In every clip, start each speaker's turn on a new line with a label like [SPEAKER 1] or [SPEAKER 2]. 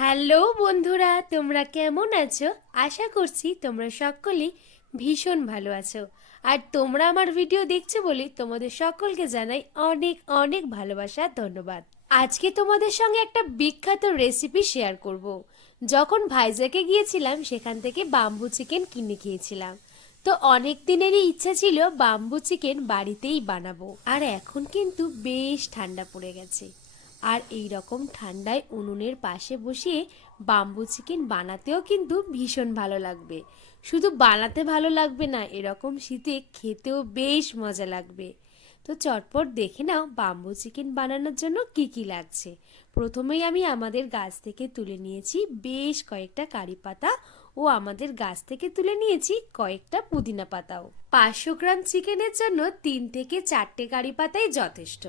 [SPEAKER 1] Hello বন্ধুরা, তোমরা কেমন আছো? আশা করছি তোমরা সকলেই ভীষণ ভালো আছো। আর তোমরা আমার ভিডিও দেখছ বলে তোমাদের সকলকে জানাই অনেক অনেক ভালোবাসা, ধন্যবাদ। আজকে তোমাদের সঙ্গে একটা বিখ্যাত রেসিপি শেয়ার করব। যখন ভাইজাকে গিয়েছিলাম, সেখান থেকে বাম্বু চিকেন কিনে খেয়েছিলাম। তো অনেক দিনেরই ইচ্ছা ছিল বাম্বু চিকেন বাড়িতেই বানাবো। আর এখন কিন্তু বেশ ঠান্ডা পড়ে গেছে। আর এই রকম ঠান্ডায় উনুনের পাশে বসিয়ে বাম্বু চিকেন বানাতেও কিন্তু ভীষণ ভালো লাগবে। শুধু বানাতে ভালো লাগবে না, এরকম শীতে খেতেও বেশ মজা লাগবে। তো চটপট দেখে নাও বাম্বু চিকেন বানানোর জন্য কি কি লাগছে। প্রথমেই আমি আমাদের গাছ থেকে তুলে নিয়েছি বেশ কয়েকটা কারি পাতা ও আমাদের গাছ থেকে তুলে নিয়েছি কয়েকটা পুদিনা পাতাও। পাঁচশো গ্রাম চিকেনের জন্য তিন থেকে চারটে কারি পাতাই যথেষ্ট।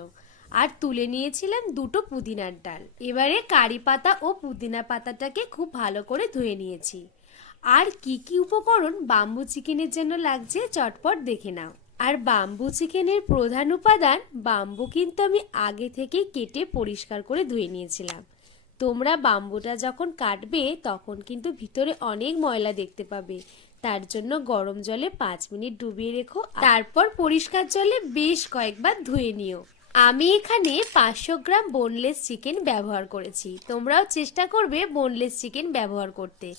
[SPEAKER 1] আর তুলে নিয়েছিলাম দুটো পুদিনার ডাল। এবারে কারি পাতা ও পুদিনা পাতাটাকে খুব ভালো করে ধুয়ে নিয়েছি। আর কি কি উপকরণ বাম্বু চিকেনের জন্য লাগছে চটপট দেখে নাও। আর বাম্বু চিকেনের প্রধান উপাদান বাম্বু কিন্তু আমি আগে থেকেই কেটে পরিষ্কার করে ধুয়ে নিয়েছিলাম। তোমরা বাম্বুটা যখন কাটবে, তখন কিন্তু ভিতরে অনেক ময়লা দেখতে পাবে। তার জন্য গরম জলে পাঁচ মিনিট ডুবিয়ে রেখো। তারপর পরিষ্কার জলে বেশ কয়েকবার ধুয়ে নিও। আমি এখানে পাঁচশো গ্রাম বোনলেস চিকেন ব্যবহার করেছি। তোমরাও চেষ্টা করবে বোনলেস চিকেন ব্যবহার করতে।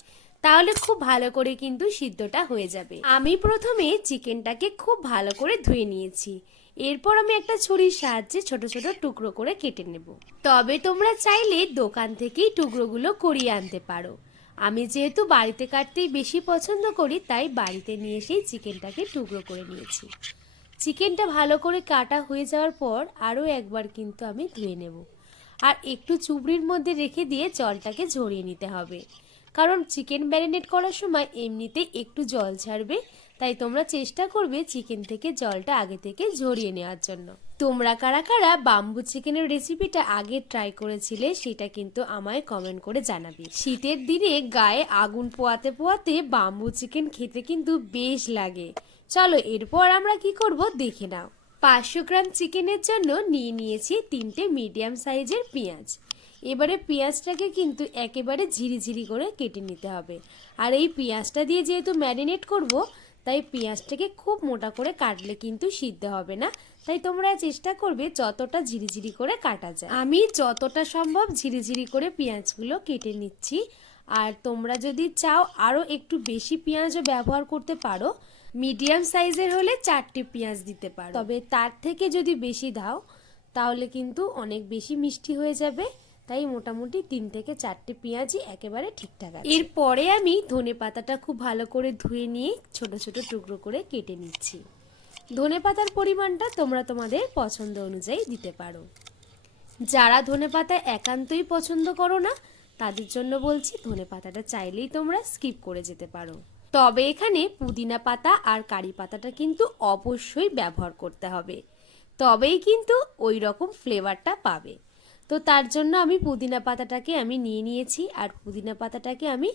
[SPEAKER 1] তাহলে খুব ভালো করে কিন্তু সিদ্ধটা হয়ে যাবে। আমি প্রথমে চিকেনটাকে খুব ভালো করে ধুয়ে নিয়েছি। এরপর আমি একটা ছুরির সাহায্যে ছোট ছোট টুকরো করে কেটে নেব। তবে তোমরা চাইলে দোকান থেকেই টুকরোগুলো করিয়ে আনতে পারো। আমি যেহেতু বাড়িতে কাটতেই বেশি পছন্দ করি, তাই বাড়িতে নিয়ে এসেই চিকেনটাকে টুকরো করে নিয়েছি। চিকেনটা ভালো করে কাটা হয়ে যাওয়ার পর আরও একবার কিন্তু আমি ধুয়ে নেব। আর একটু চুবড়ির মধ্যে রেখে দিয়ে জলটাকে ঝরিয়ে নিতে হবে। কারণ চিকেন ম্যারিনেট করার সময় এমনিতেই একটু জল ছাড়বে, তাই তোমরা চেষ্টা করবে চিকেন থেকে জলটা আগে থেকে ঝরিয়ে নেওয়ার জন্য। তোমরা কারা কারা বাম্বু চিকেনের রেসিপিটা আগে ট্রাই করেছিলে সেটা কিন্তু আমায় কমেন্ট করে জানাবে। শীতের দিনে গায়ে আগুন পোয়াতে পোয়াতে বাম্বু চিকেন খেতে কিন্তু বেশ লাগে। চলো এরপর আমরা কি করব দেখে নাও। পাঁচশো গ্রাম চিকেনের জন্য নিয়ে নিয়েছি তিনটে মিডিয়াম সাইজের পেঁয়াজ। এবারে পেঁয়াজটাকে কিন্তু একেবারে ঝিরিঝিরি করে কেটে নিতে হবে। আর এই পেঁয়াজটা দিয়ে যেহেতু ম্যারিনেট করব, তাই পেঁয়াজটাকে খুব মোটা করে কাটলে কিন্তু সিদ্ধ হবে না। তাই তোমরা চেষ্টা করবে যতটা ঝিরিঝিরি করে কাটা যায়। আমি যতটা সম্ভব ঝিরিঝিরি করে পেঁয়াজগুলো কেটে নিচ্ছি। আর তোমরা যদি চাও আরও একটু বেশি পেঁয়াজও ব্যবহার করতে পারো মিডিয়াম সাইজের হলে চারটে পেঁয়াজ দিতে পারো। তবে তার থেকে যদি বেশি দাও, তাহলে কিন্তু অনেক বেশি মিষ্টি হয়ে যাবে। তাই মোটামুটি তিন থেকে চারটে পেঁয়াজই একেবারে ঠিকঠাক আছে। এরপরে আমি ধনে পাতাটা খুব ভালো করে ধুয়ে নিয়ে ছোট ছোট টুকরো করে কেটে নিচ্ছি। ধনে পাতার পরিমাণটা তোমরা তোমাদের পছন্দ অনুযায়ী দিতে পারো। যারা ধনে পাতা একান্তই পছন্দ করো না, তাদের জন্য বলছি ধনে পাতাটা চাইলেই তোমরা স্কিপ করে যেতে পারো। তবে এখানে পুদিনা পাতা আর কারি পাতাটা কিন্তু অবশ্যই ব্যবহার করতে হবে। তবেই কিন্তু ওই রকম ফ্লেভারটা পাবে। তো তার জন্য আমি পুদিনা পাতাটাকে আমি নিয়ে নিয়েছি আর পুদিনা পাতাটাকে আমি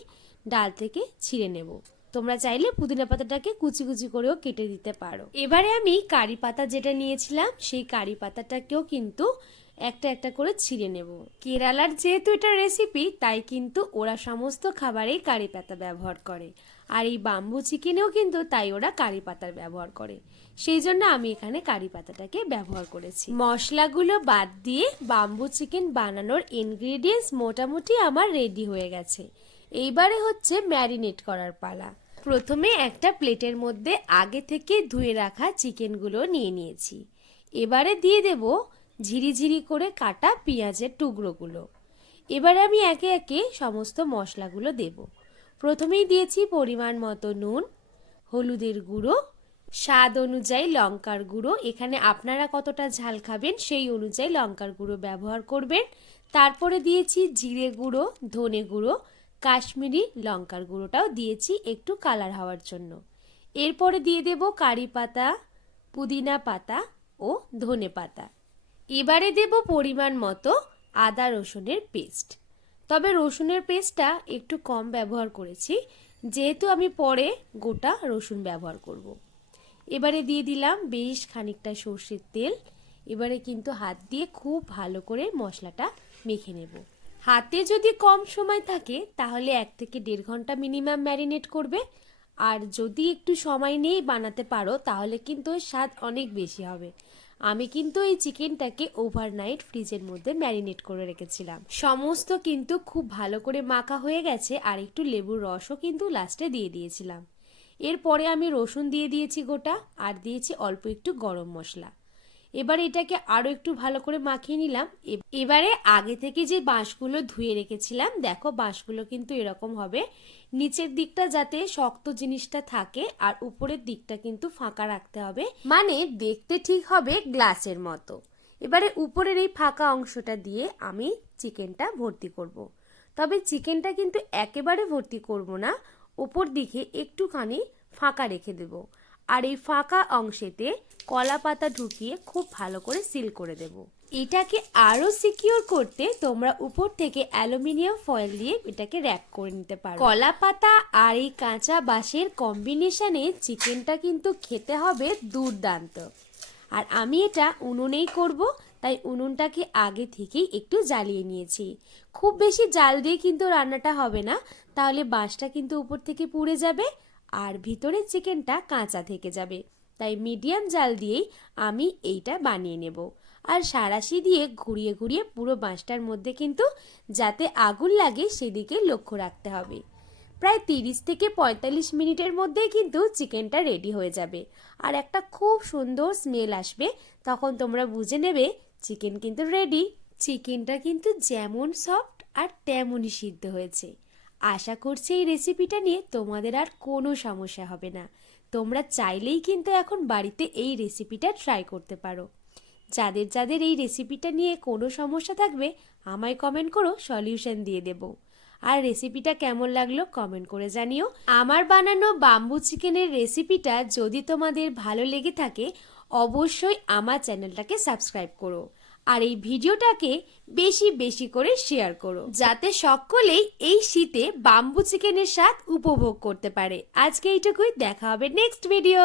[SPEAKER 1] ডাল থেকে ছিঁড়ে নেব। তোমরা চাইলে পুদিনা পাতাটাকে কুচি কুচি করেও কেটে দিতে পারো। এবারে আমি কারি পাতা যেটা নিয়েছিলাম, সেই কারি পাতাটাকেও কিন্তু একটা একটা করে ছিঁড়ে নেব। কেরালার যেহেতু এটা রেসিপি তাই কিন্তু ওরা সমস্ত খাবারেই কারি পাতা ব্যবহার করে। আর এই বাম্বু চিকেনেও কিন্তু তাই ওরা কারি পাতার ব্যবহার করে। সেই জন্য আমি এখানে কারি পাতাটাকে ব্যবহার করেছি। মশলাগুলো বাদ দিয়ে বাম্বু চিকেন বানানোর ইনগ্রিডিয়েন্টস মোটামুটি আমার রেডি হয়ে গেছে। এইবারে হচ্ছে ম্যারিনেট করার পালা। প্রথমে একটা প্লেটের মধ্যে আগে থেকে ধুয়ে রাখা চিকেনগুলো নিয়ে নিয়েছি। এবারে দিয়ে দেব ঝিরিঝিরি করে কাটা পেঁয়াজের টুকরোগুলো। এবারে আমি একে একে সমস্ত মশলাগুলো দেব। প্রথমেই দিয়েছি পরিমাণ মতো নুন, হলুদের গুঁড়ো, স্বাদ অনুযায়ী লঙ্কার গুঁড়ো। এখানে আপনারা কতটা ঝাল খাবেন সেই অনুযায়ী লঙ্কার গুঁড়ো ব্যবহার করবেন। তারপরে দিয়েছি জিরে গুঁড়ো, ধনে গুঁড়ো, কাশ্মীরি লঙ্কার গুঁড়োটাও দিয়েছি একটু কালার হওয়ার জন্য। এরপরে দিয়ে দেব কারি পাতা, পুদিনা পাতা ও ধনে পাতা। এবারে দেব পরিমাণ মতো আদা রসুনের পেস্ট। তবে রসুনের পেস্টটা একটু কম ব্যবহার করেছি। যেহেতু আমি পরে গোটা রসুন ব্যবহার করব। এবারে দিয়ে দিলাম বেশ খানিকটা সর্ষের তেল। এবারে কিন্তু হাত দিয়ে খুব ভালো করে মশলাটা মেখে নেব। হাতে যদি কম সময় থাকে, তাহলে এক থেকে দেড় ঘণ্টা মিনিমাম ম্যারিনেট করবে। আর যদি একটু সময় নিয়েই বানাতে পারো, তাহলে কিন্তু স্বাদ অনেক বেশি হবে। আমি কিন্তু এই চিকেনটাকে ওভারনাইট ফ্রিজের মধ্যে ম্যারিনেট করে রেখেছিলাম। সমস্ত কিন্তু খুব ভালো করে মাখা হয়ে গেছে আর একটু লেবুর রসও কিন্তু লাস্টে দিয়ে দিয়েছিলাম। এরপরে আমি রসুন দিয়ে দিয়েছি গোটা আর দিয়েছি অল্প একটু গরম মশলা। এবার এটাকে আরও একটু ভালো করে মাখিয়ে নিলাম। এবারে আগে থেকে যে বাঁশগুলো ধুয়ে রেখেছিলাম, দেখো বাঁশগুলো কিন্তু এরকম হবে। নিচের দিকটা যাতে শক্ত জিনিসটা থাকে আর উপরের দিকটা কিন্তু ফাঁকা রাখতে হবে। মানে দেখতে ঠিক হবে গ্লাসের মতো। এবারে উপরের এই ফাঁকা অংশটা দিয়ে আমি চিকেনটা ভর্তি করব। তবে চিকেনটা কিন্তু একেবারে ভর্তি করব না, ওপর দিকে একটুখানি ফাঁকা রেখে দেব। আর এই ফাঁকা অংশেতে কলা পাতা ঢুকিয়ে খুব ভালো করে সিল করে দেব। এটাকে আরও সিকিউর করতে তোমরা উপর থেকে অ্যালুমিনিয়াম ফয়েল দিয়ে এটাকে র্যাপ করে নিতে পারো। কলা পাতা আর এই কাঁচা বাঁশের কম্বিনেশনে চিকেনটা কিন্তু খেতে হবে দুর্দান্ত। আর আমি এটা উনুনেই করব, তাই উনুনটাকে আগে থেকেই একটু জ্বালিয়ে নিয়েছি। খুব বেশি জাল দিয়ে কিন্তু রান্নাটা হবে না, তাহলে বাঁশটা কিন্তু উপর থেকে পুড়ে যাবে। আর ভিতরে চিকেনটা কাঁচা থেকে যাবে। তাই মিডিয়াম জাল দিয়েই আমি এইটা বানিয়ে নেব। আর সারাশি দিয়ে ঘুরিয়ে ঘুরিয়ে পুরো বাঁশটার মধ্যে কিন্তু যাতে আগুন লাগে সেদিকে লক্ষ্য রাখতে হবে। প্রায় তিরিশ থেকে পঁয়তাল্লিশ মিনিটের মধ্যেই কিন্তু চিকেনটা রেডি হয়ে যাবে। আর একটা খুব সুন্দর স্মেল আসবে, তখন তোমরা বুঝে নেবে চিকেন কিন্তু রেডি। চিকেনটা কিন্তু যেমন সফট আর তেমনই সিদ্ধ হয়েছে। আশা করছি এই রেসিপিটা নিয়ে তোমাদের আর কোনো সমস্যা হবে না। তোমরা চাইলেই কিন্তু এখন বাড়িতে এই রেসিপিটা ট্রাই করতে পারো। যাদের যাদের এই রেসিপিটা নিয়ে কোনো সমস্যা থাকবে, আমায় কমেন্ট করো সলিউশন দিয়ে দেব। আর রেসিপিটা কেমন লাগল কমেন্ট করে জানিও। আমার বানানো বাম্বু চিকেনের রেসিপিটা যদি তোমাদের ভালো লেগে থাকে, অবশ্যই আমার চ্যানেলটাকে সাবস্ক্রাইব করো। আর এই ভিডিওটাকে বেশি বেশি করে শেয়ার করো, যাতে সকলেই এই শীতে বাম্বু চিকেনের স্বাদ উপভোগ করতে পারে। আজকে এইটুকুই, দেখা হবে নেক্সট ভিডিও